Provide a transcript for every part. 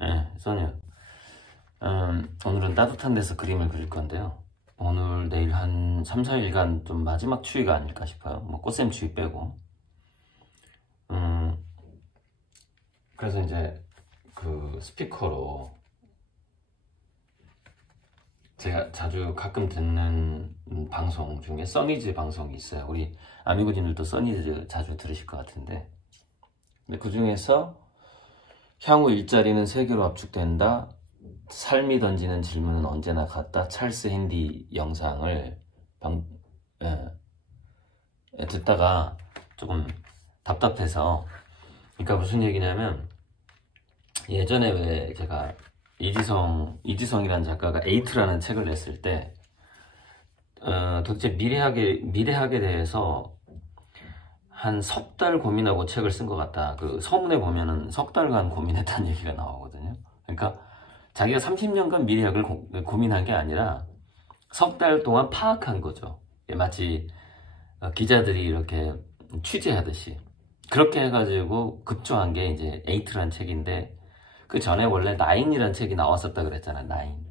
네, 써니요. 오늘은 따뜻한 데서 그림을 그릴 건데요. 오늘 내일 한 3, 4일간 좀 마지막 추위가 아닐까 싶어요. 뭐 꽃샘 추위 빼고. 그래서 이제 그 스피커로 제가 자주 가끔 듣는 방송 중에 써니즈 방송이 있어요. 우리 아미고진들도 써니즈 자주 들으실 것 같은데, 근데 그 중에서 향후 일자리는 세계로 압축된다, 삶이 던지는 질문은 언제나 같다, 찰스 핸디 영상을 예, 듣다가 조금 답답해서. 그러니까 무슨 얘기냐면, 예전에 왜 제가 이지성이라는 작가가 에이트라는 책을 냈을 때 도대체 미래학에 대해서 한 석 달 고민하고 책을 쓴 것 같다. 그 서문에 보면은 석 달간 고민했다는 얘기가 나오거든요. 그러니까 자기가 30년간 미래학을 고민한 게 아니라 석 달 동안 파악한 거죠. 마치 기자들이 이렇게 취재하듯이 그렇게 해가지고 급조한 게 이제 에이트라는 책인데, 그 전에 원래 나인이라는 책이 나왔었다 그랬잖아요. 나인.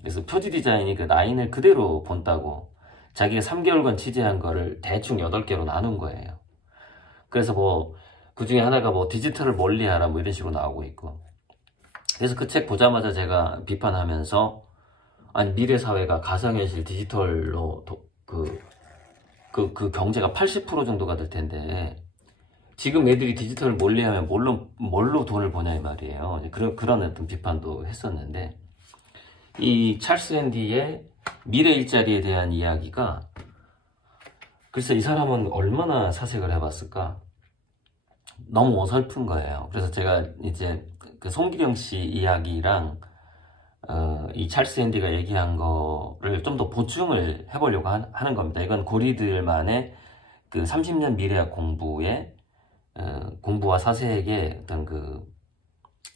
그래서 표지 디자인이 그 나인을 그대로 본다고 자기가 3개월간 취재한 거를 대충 8개로 나눈 거예요. 그래서 뭐 그 중에 하나가 뭐 디지털을 멀리하라 뭐 이런 식으로 나오고 있고. 그래서 그 책 보자마자 제가 비판하면서, 아니 미래 사회가 가상현실 디지털로 그 경제가 80% 정도가 될 텐데 지금 애들이 디지털을 멀리하면 뭘로 돈을 버냐 이 말이에요. 그런 어떤 비판도 했었는데, 이 찰스 핸디의 미래 일자리에 대한 이야기가, 글쎄 이 사람은 얼마나 사색을 해봤을까? 너무 어설픈 거예요. 그래서 제가 이제 그 송기령 씨 이야기랑 이 찰스 핸디가 얘기한 거를 좀 더 보충을 해보려고 하는 겁니다. 이건 고리들만의 그 30년 미래학 공부와 사색의 어떤 그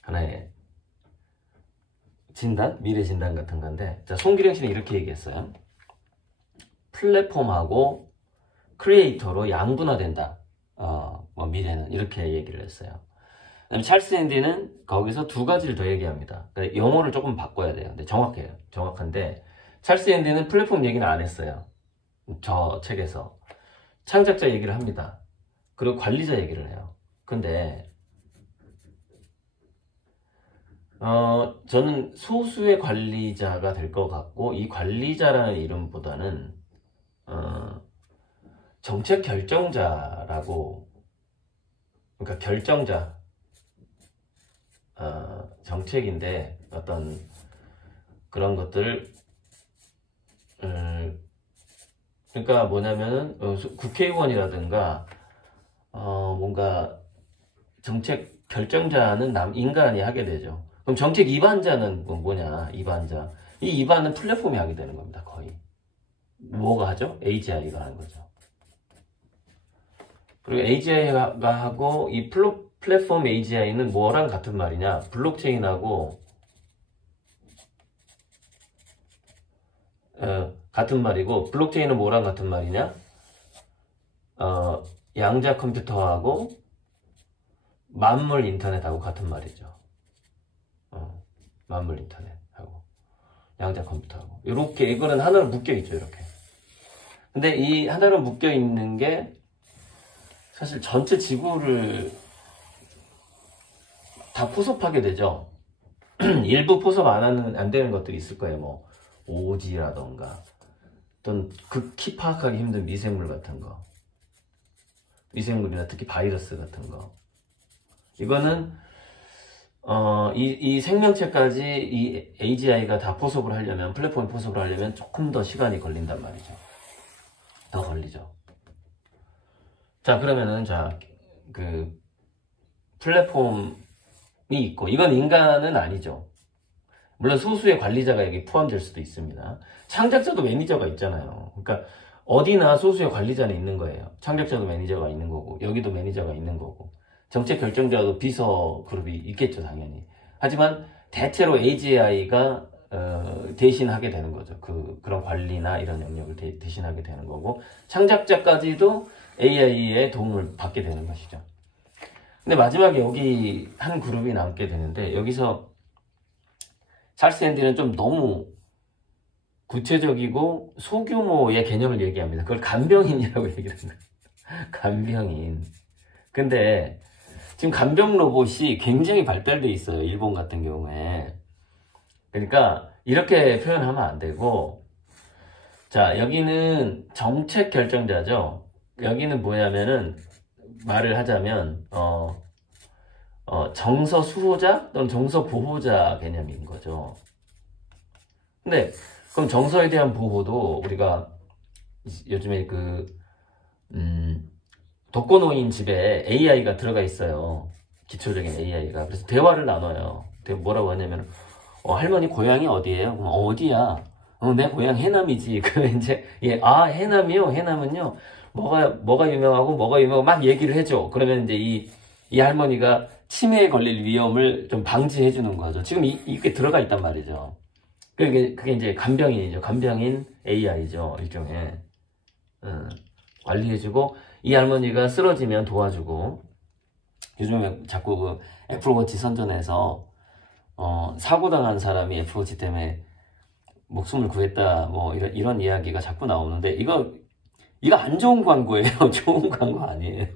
하나의 미래 진단 같은 건데, 자, 송기령 씨는 이렇게 얘기했어요. 플랫폼하고 크리에이터로 양분화된다. 뭐 미래는 이렇게 얘기를 했어요. 그다음에 찰스 핸디는 거기서 두 가지를 더 얘기합니다. 그러니까 용어를 조금 바꿔야 돼요. 근데 정확한데 찰스 핸디는 플랫폼 얘기는 안 했어요. 저 책에서 창작자 얘기를 합니다. 그리고 관리자 얘기를 해요. 근데 저는 소수의 관리자가 될 것 같고, 이 관리자라는 이름보다는 정책 결정자라고, 그러니까 결정자, 정책인데 어떤 그런 것들, 그러니까 뭐냐면은 국회의원이라든가 뭔가 정책 결정자는 인간이 하게 되죠. 그럼 정책 이반자는 뭐냐? 이반자. 이 이반은 플랫폼이 하게 되는 겁니다. 거의. 뭐가 하죠? AGI가 하는 거죠. 그리고 AGI가 하고, 이 플랫폼 AGI는 뭐랑 같은 말이냐? 블록체인하고 같은 말이고, 블록체인은 뭐랑 같은 말이냐? 양자 컴퓨터하고 만물 인터넷하고 같은 말이죠. 만물 인터넷하고 양자 컴퓨터하고 이렇게, 이거는 하나로 묶여 있죠. 이렇게. 근데 이 하나로 묶여 있는 게 사실 전체 지구를 다 포섭하게 되죠. 일부 포섭 안 되는 것들이 있을 거예요. 뭐 오지라던가 어떤 극히 파악하기 힘든 미생물 같은 거, 미생물이나 특히 바이러스 같은 거. 이거는 이 생명체까지 이 AGI가 다 포섭을 하려면, 플랫폼 포섭을 하려면 조금 더 시간이 걸린단 말이죠. 더 걸리죠. 자, 그러면은 그 플랫폼이 있고, 이건 인간은 아니죠. 물론 소수의 관리자가 여기 포함될 수도 있습니다. 창작자도 매니저가 있잖아요. 그러니까 어디나 소수의 관리자는 있는 거예요. 창작자도 매니저가 있는 거고, 여기도 매니저가 있는 거고, 정책 결정자도 비서 그룹이 있겠죠, 당연히. 하지만 대체로 AGI가 대신하게 되는 거죠. 그런 관리나 이런 영역을 대신하게 되는 거고, 창작자까지도 AI의 도움을 받게 되는 것이죠. 근데 마지막에 여기 한 그룹이 남게 되는데, 여기서 찰스 앤디는 좀 너무 구체적이고 소규모의 개념을 얘기합니다. 그걸 간병인이라고 얘기를 합니다. 간병인. 근데 지금 간병 로봇이 굉장히 발달돼 있어요. 일본 같은 경우에. 그러니까 이렇게 표현하면 안 되고, 자, 여기는 정책 결정자죠. 여기는 뭐냐면은 말을 하자면 정서 수호자 또는 정서 보호자 개념인 거죠. 근데 그럼 정서에 대한 보호도 우리가 요즘에 독거노인 집에 AI가 들어가 있어요. 기초적인 AI가. 그래서 대화를 나눠요. 뭐라고 하냐면 할머니 고향이 어디예요? 그럼 어디야? 내 고향 해남이지. 그 이제 해남이요. 해남은요. 뭐가 유명하고 뭐가 유명하고 막 얘기를 해줘. 그러면 이제 이 할머니가 치매에 걸릴 위험을 좀 방지해 주는 거죠. 지금 이게 들어가 있단 말이죠. 그게 이제 간병인이죠. 간병인 AI죠. 일종의. 관리해주고, 이 할머니가 쓰러지면 도와주고, 요즘에 자꾸 그 애플워치 선전에서, 사고당한 사람이 애플워치 때문에 목숨을 구했다, 뭐, 이런 이야기가 자꾸 나오는데, 이거 안 좋은 광고예요. 좋은 광고 아니에요.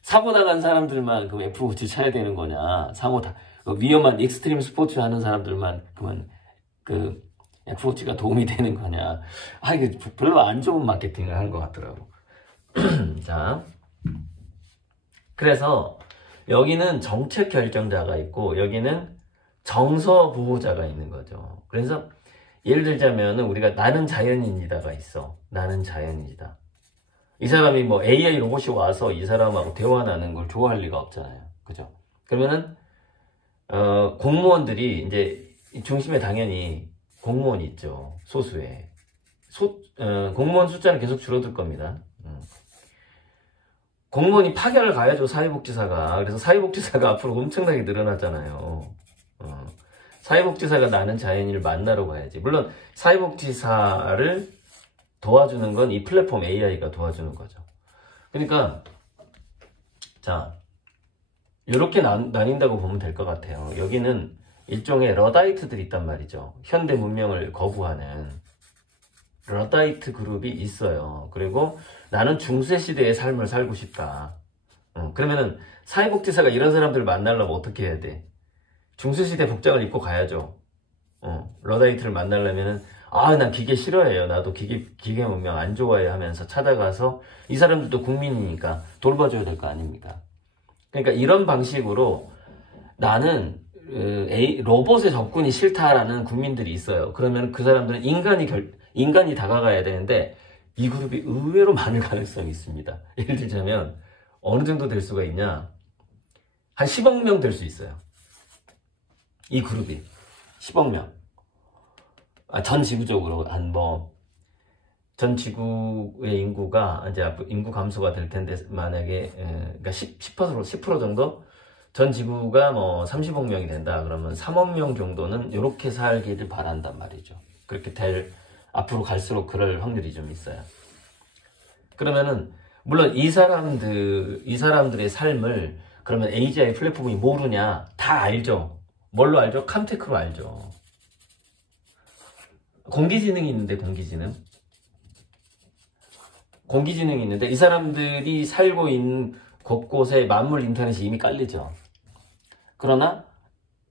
사고당한 사람들만 그 애플워치 차야 되는 거냐. 위험한 익스트림 스포츠 하는 사람들만 그러면 애플워치가 도움이 되는 거냐. 이게 별로 안 좋은 마케팅을 하는 것 같더라고. 자, 그래서 여기는 정책 결정자가 있고 여기는 정서 보호자가 있는 거죠. 그래서 예를 들자면 우리가 나는 자연인이다가 있어. 나는 자연인이다. 이 사람이 뭐 AI 로봇이 와서 이 사람하고 대화 나누는 걸 좋아할 리가 없잖아요. 그죠? 그러면은 공무원들이 이제 중심에 당연히 공무원이 있죠. 소수의. 공무원 숫자는 계속 줄어들 겁니다. 공무원이 파견을 가야죠. 사회복지사가. 그래서 사회복지사가 앞으로 엄청나게 늘어났잖아요. 사회복지사가 나는 자연인을 만나러 가야지. 물론 사회복지사를 도와주는 건 이 플랫폼 AI가 도와주는 거죠. 그러니까 자, 이렇게 나뉜다고 보면 될 것 같아요. 여기는 일종의 러다이트들이 있단 말이죠. 현대 문명을 거부하는 러다이트 그룹이 있어요. 그리고 나는 중세시대의 삶을 살고 싶다. 그러면은 사회복지사가 이런 사람들을 만나려면 어떻게 해야 돼? 중세시대 복장을 입고 가야죠. 러다이트를 만나려면은 난 기계 싫어해요. 나도 기계 문명 안 좋아해 하면서 찾아가서 이 사람들도 국민이니까 돌봐줘야 될 거 아닙니까? 그러니까 이런 방식으로 나는 로봇의 접근이 싫다라는 국민들이 있어요. 그러면 그 사람들은 인간이 다가가야 되는데 이 그룹이 의외로 많을 가능성이 있습니다. 예를 들자면 어느 정도 될 수가 있냐? 한 10억 명 될 수 있어요. 이 그룹이 10억 명. 전 지구적으로 전 지구의 인구가 이제 인구 감소가 될 텐데 만약에 그러니까 10% 정도 전 지구가 뭐 30억 명이 된다 그러면 3억 명 정도는 이렇게 살기를 바란단 말이죠. 그렇게 앞으로 갈수록 그럴 확률이 좀 있어요. 그러면은 물론 이 사람들의 삶을 그러면 AGI 플랫폼이 모르냐? 다 알죠. 뭘로 알죠? 캄테크로 알죠. 공기지능이 있는데 공기지능이 있는데 이 사람들이 살고 있는 곳곳에 만물 인터넷이 이미 깔리죠. 그러나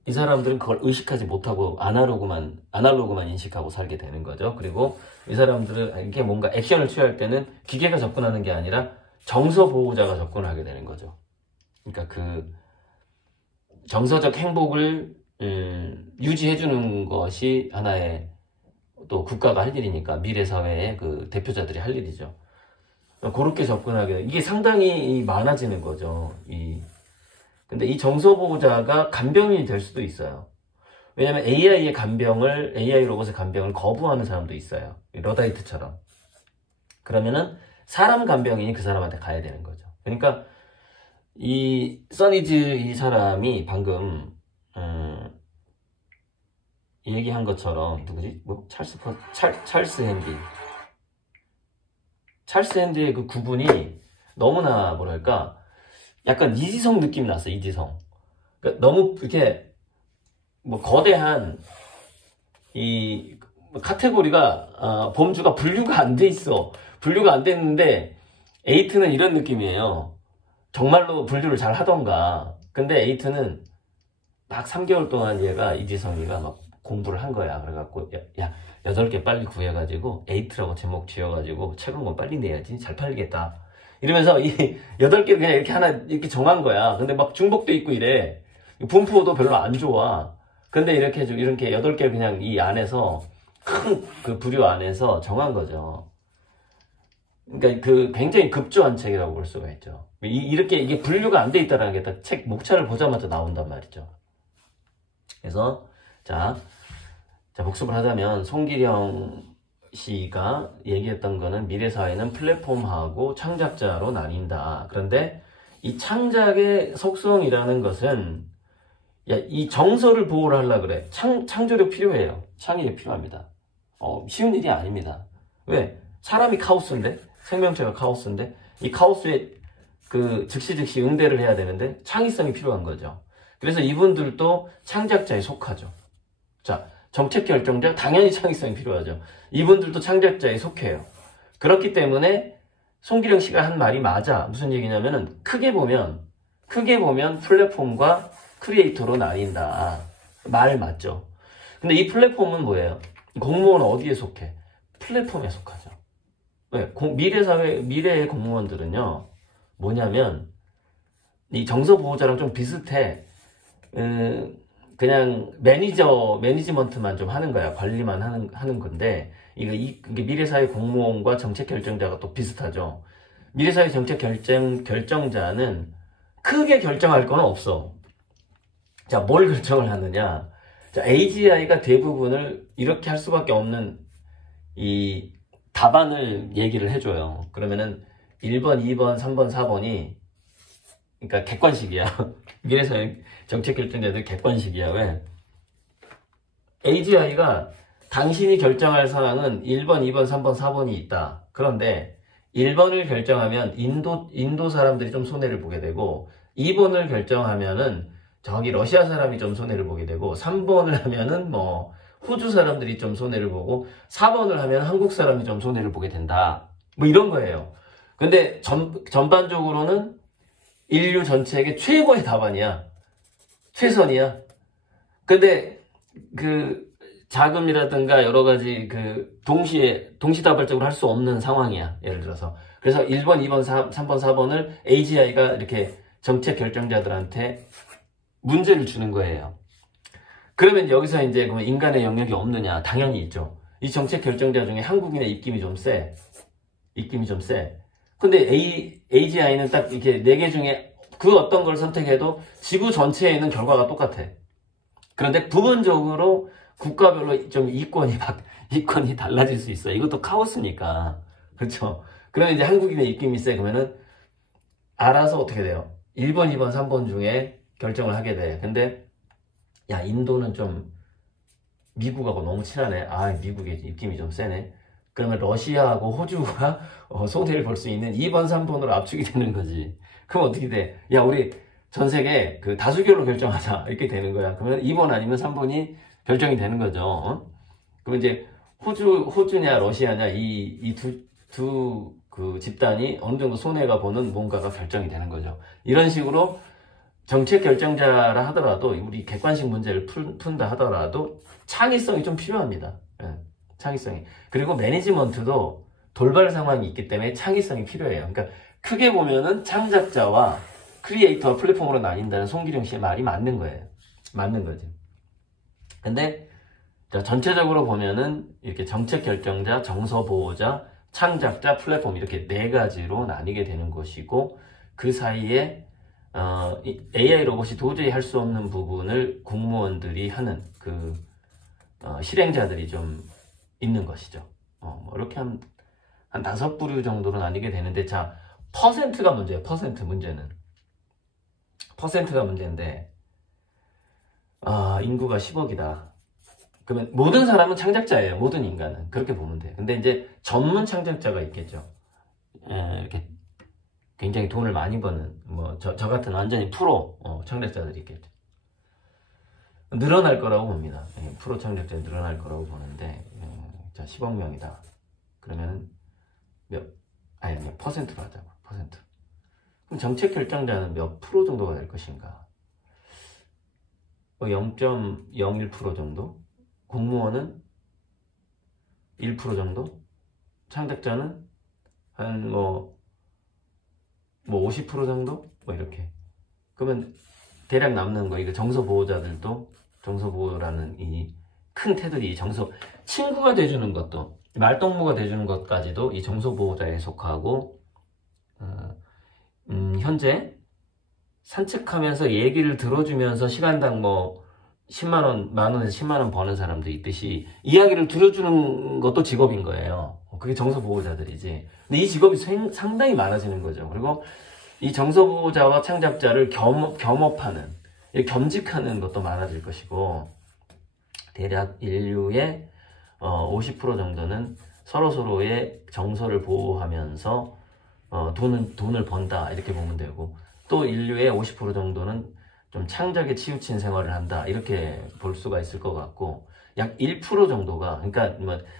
이 사람들은 그걸 의식하지 못하고 아날로그만 인식하고 살게 되는 거죠. 그리고 이 사람들은 이렇게 뭔가 액션을 취할 때는 기계가 접근하는 게 아니라 정서 보호자가 접근하게 되는 거죠. 그러니까 그 정서적 행복을 유지해주는 것이 하나의 또 국가가 할 일이니까 미래 사회의 그 대표자들이 할 일이죠. 그렇게 접근하게 이게 상당히 많아지는 거죠. 근데 이 정서보호자가 간병인이 될 수도 있어요. 왜냐면 AI 로봇의 간병을 거부하는 사람도 있어요. 러다이트처럼. 그러면은 사람 간병인이 그 사람한테 가야 되는 거죠. 그러니까 이 써니즈 이 사람이 방금 얘기한 것처럼 누구지? 찰스 핸디의 그 구분이 너무나 뭐랄까 약간 이지성 느낌이 났어. 이지성. 그러니까 너무 이렇게 뭐 거대한 이 카테고리가 범주가 분류가 안 돼 있어. 분류가 안 됐는데 에이트는 이런 느낌이에요. 정말로 분류를 잘 하던가. 근데 에이트는 막 3개월 동안 얘가 이지성이가 막 공부를 한 거야. 그래갖고 야 8개 빨리 구해가지고 에이트라고 제목 지어가지고 책 한 권 빨리 내야지 잘 팔리겠다. 이러면서 이 8개 그냥 이렇게 하나 이렇게 정한 거야. 근데 막 중복도 있고 이래. 분포도 별로 안 좋아. 근데 이렇게 8개 그냥 이 안에서 큰 그 부류 안에서 정한 거죠. 그러니까 그 굉장히 급조한 책이라고 볼 수가 있죠. 이렇게 이게 분류가 안 돼 있다라는 게 딱 책 목차를 보자마자 나온단 말이죠. 그래서 자 복습을 하자면 송기령 씨가 얘기했던 거는 미래 사회는 플랫폼하고 창작자로 나뉜다. 그런데 이 창작의 속성이라는 것은 이 정서를 보호를 하려고 그래. 창조력 필요해요. 창의력 필요합니다. 쉬운 일이 아닙니다. 왜? 사람이 카오스인데? 생명체가 카오스인데? 이 카오스에 그 즉시 응대를 해야 되는데 창의성이 필요한 거죠. 그래서 이분들도 창작자에 속하죠. 자, 정책 결정자 당연히 창의성이 필요하죠. 이분들도 창작자에 속해요. 그렇기 때문에 송기령 씨가 한 말이 맞아. 무슨 얘기냐면은 크게 보면 플랫폼과 크리에이터로 나뉜다. 말 맞죠. 근데 이 플랫폼은 뭐예요? 공무원은 어디에 속해? 플랫폼에 속하죠. 왜? 미래의 공무원들은요, 뭐냐면, 이 정서보호자랑 좀 비슷해. 그냥 매니지먼트만 좀 하는 거야. 관리만 하는 건데, 이게 미래사회 공무원과 정책 결정자가 또 비슷하죠. 미래사회 정책 결정자는 크게 결정할 건 없어. 자, 뭘 결정을 하느냐. 자, AGI가 대부분을 이렇게 할 수밖에 없는 이 답안을 얘기를 해줘요. 그러면은 1번, 2번, 3번, 4번이 그러니까 객관식이야. 미래사회 정책 결정자들 객관식이야. 왜? AGI가 당신이 결정할 사항은 1번, 2번, 3번, 4번이 있다. 그런데 1번을 결정하면 인도 사람들이 좀 손해를 보게 되고 2번을 결정하면은 저기 러시아 사람이 좀 손해를 보게 되고 3번을 하면은 뭐 호주 사람들이 좀 손해를 보고 4번을 하면 한국 사람이 좀 손해를 보게 된다. 뭐 이런 거예요. 근데 전반적으로는 인류 전체에게 최고의 답안이야. 최선이야. 근데 그 자금이라든가 여러 가지 그 동시다발적으로 할 수 없는 상황이야. 예를 들어서. 그래서 1번, 2번, 3번, 4번을 AGI가 이렇게 정책 결정자들한테 문제를 주는 거예요. 그러면 여기서 이제 그러면 인간의 영역이 없느냐? 당연히 있죠. 이 정책 결정자 중에 한국인의 입김이 좀 세. 근데 AGI는 딱 이렇게 4개 중에 그 어떤 걸 선택해도 지구 전체에 있는 결과가 똑같아. 그런데 부분적으로 국가별로 좀 이권이 달라질 수 있어. 이것도 카오스니까. 그렇죠? 그러면 이제 한국인의 입김이 세. 그러면은 알아서 어떻게 돼요? 1번, 2번, 3번 중에 결정을 하게 돼. 근데 야, 인도는 좀 미국하고 너무 친하네. 아, 미국의 입김이 좀 세네. 그러면 러시아하고 호주가 손해를 볼 수 있는 2번, 3번으로 압축이 되는 거지. 그럼 어떻게 돼? 야, 우리 전 세계 그 다수결로 결정하자. 이렇게 되는 거야. 그러면 2번 아니면 3번이 결정이 되는 거죠. 그러면 이제 호주냐 러시아냐 이 두 그 집단이 어느 정도 손해가 보는 뭔가가 결정이 되는 거죠. 이런 식으로 정책 결정자라 하더라도 우리 객관식 문제를 푼다 하더라도 창의성이 좀 필요합니다. 창의성이. 그리고 매니지먼트도 돌발 상황이 있기 때문에 창의성이 필요해요. 그러니까 크게 보면은 창작자와 크리에이터와 플랫폼으로 나뉜다는 송기령 씨의 말이 맞는 거예요. 맞는 거지. 근데 전체적으로 보면은 이렇게 정책 결정자, 정서 보호자, 창작자, 플랫폼 이렇게 4가지로 나뉘게 되는 것이고 그 사이에 AI 로봇이 도저히 할 수 없는 부분을 공무원들이 하는 그 실행자들이 좀 있는 것이죠. 이렇게 한 5부류 정도로 나뉘게 되는데, 자, 퍼센트가 문제예요. 문제는. 퍼센트가 문제인데, 인구가 10억이다. 그러면 모든 사람은 창작자예요. 모든 인간은. 그렇게 보면 돼요. 근데 이제 전문 창작자가 있겠죠. 이렇게 굉장히 돈을 많이 버는, 저 같은 완전히 프로 창작자들이 있겠죠. 늘어날 거라고 봅니다. 프로 창작자는 늘어날 거라고 보는데, 자, 10억 명이다. 그러면 몇 퍼센트로 하자. 퍼센트. 그럼 정책 결정자는 몇 프로 정도가 될 것인가? 0.01% 정도? 공무원은 1% 정도? 창작자는 한 50% 정도? 이렇게. 그러면 대략 남는 거, 이거 정서보호자들도, 정서보호라는 이 큰 테두리, 친구가 돼주는 것도, 말동무가 돼주는 것까지도 이 정서보호자에 속하고, 현재 산책하면서 얘기를 들어주면서 시간당 10만원, 만원에서 10만원 버는 사람도 있듯이 이야기를 들어주는 것도 직업인 거예요. 그게 정서보호자들이지. 근데 이 직업이 상당히 많아지는 거죠. 그리고 이 정서보호자와 창작자를 겸업하는, 겸직하는 것도 많아질 것이고, 대략 인류의 50% 정도는 서로서로의 정서를 보호하면서 돈을 번다, 이렇게 보면 되고, 또 인류의 50% 정도는 좀 창작에 치우친 생활을 한다, 이렇게 볼 수가 있을 것 같고, 약 1% 정도가, 그러니까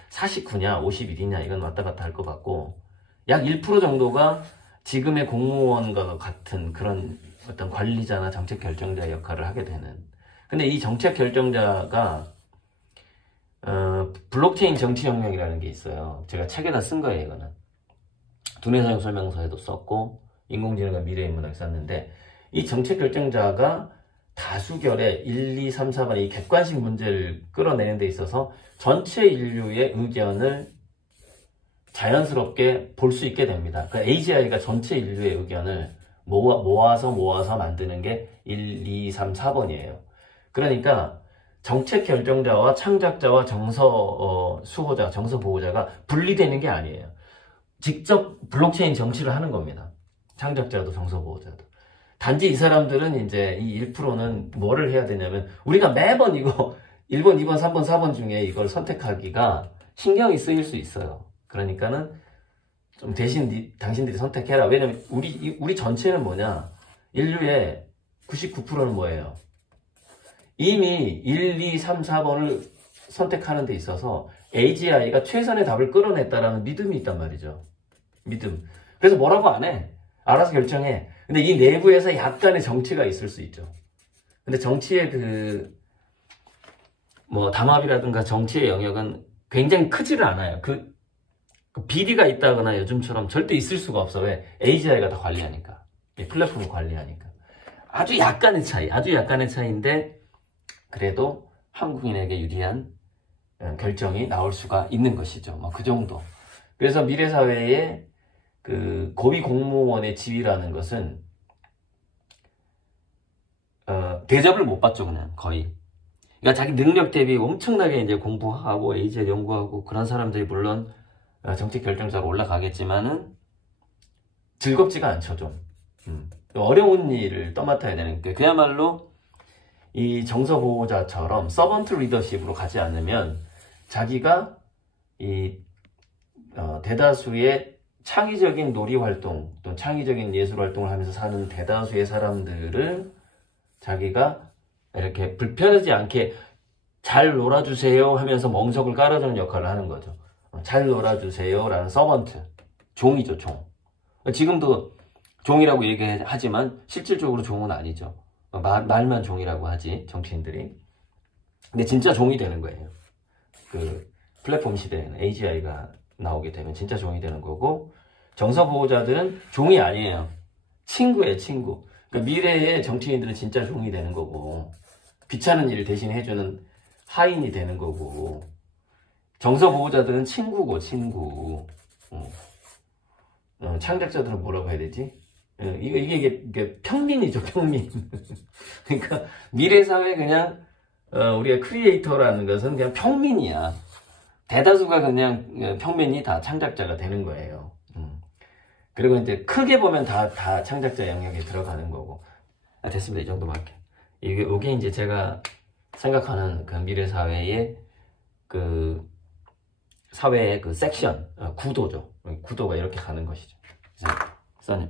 49냐 51이냐 이건 왔다 갔다 할 것 같고, 약 1% 정도가 지금의 공무원과 같은 그런 어떤 관리자나 정책 결정자 역할을 하게 되는. 근데 이 정책 결정자가 블록체인 정치혁명이라는 게 있어요. 제가 책에다 쓴 거예요. 이거는 두뇌사용 설명서에도 썼고 인공지능과 미래인문학에 썼는데, 이 정책 결정자가 다수결의 1, 2, 3, 4번 이 객관식 문제를 끌어내는 데 있어서 전체 인류의 의견을 자연스럽게 볼 수 있게 됩니다. 그러니까 AGI가 전체 인류의 의견을 모아서 만드는 게 1, 2, 3, 4번이에요. 그러니까 정책 결정자와 창작자와 수호자, 정서 보호자가 분리되는 게 아니에요. 직접 블록체인 정치를 하는 겁니다. 창작자도 정서 보호자도. 단지 이 사람들은 이제 이 1%는 뭐를 해야 되냐면, 우리가 매번 이거 1번, 2번, 3번, 4번 중에 이걸 선택하기가 신경이 쓰일 수 있어요. 그러니까는 좀 대신 당신들이 선택해라. 왜냐면 우리 전체는 뭐냐? 인류의 99%는 뭐예요? 이미 1, 2, 3, 4번을 선택하는 데 있어서 AGI가 최선의 답을 끌어냈다라는 믿음이 있단 말이죠. 믿음. 그래서 뭐라고 안 해. 알아서 결정해. 근데 이 내부에서 약간의 정치가 있을 수 있죠. 근데 정치의 담합이라든가 정치의 영역은 굉장히 크지를 않아요. 그 비리가 있다거나 요즘처럼 절대 있을 수가 없어. 왜? AGI가 다 관리하니까. 플랫폼을 관리하니까. 아주 약간의 차이인데, 그래도 한국인에게 유리한 결정이 나올 수가 있는 것이죠. 그 정도. 그래서 미래사회의 고위 공무원의 지위라는 것은 대접을 못 받죠. 그냥 거의. 그러니까 자기 능력 대비 엄청나게 이제 공부하고 AGI 연구하고 그런 사람들이 물론 정책 결정자로 올라가겠지만은 즐겁지가 않죠. 좀 어려운 일을 떠맡아야 되는 게, 그야말로 이 정서보호자처럼 서번트 리더십으로 가지 않으면 자기가 이 대다수의 창의적인 놀이활동 또는 창의적인 예술활동을 하면서 사는 대다수의 사람들을 자기가 이렇게 불편하지 않게 잘 놀아주세요 하면서 멍석을 깔아주는 역할을 하는 거죠. 잘 놀아주세요 라는 서번트, 종이죠. 종. 지금도 종이라고 얘기하지만 실질적으로 종은 아니죠. 말만 종이라고 하지, 정치인들이. 근데 진짜 종이 되는 거예요. 플랫폼 시대에는 AGI가 나오게 되면 진짜 종이 되는 거고, 정서보호자들은 종이 아니에요. 친구예요, 친구. 그러니까 미래의 정치인들은 진짜 종이 되는 거고, 귀찮은 일을 대신 해주는 하인이 되는 거고, 정서보호자들은 친구고, 친구. 창작자들은 뭐라고 해야 되지? 이게 평민이죠, 평민. 그러니까 미래사회 그냥 우리가 크리에이터라는 것은 그냥 평민이야. 대다수가 그냥 평민이 다 창작자가 되는 거예요. 그리고 이제 크게 보면 다 창작자 영역에 들어가는 거고. 됐습니다. 이 정도만 할게요. 이게 이제 제가 생각하는 미래사회의 사회의 섹션, 구도죠. 구도가 이렇게 가는 것이죠. 써님.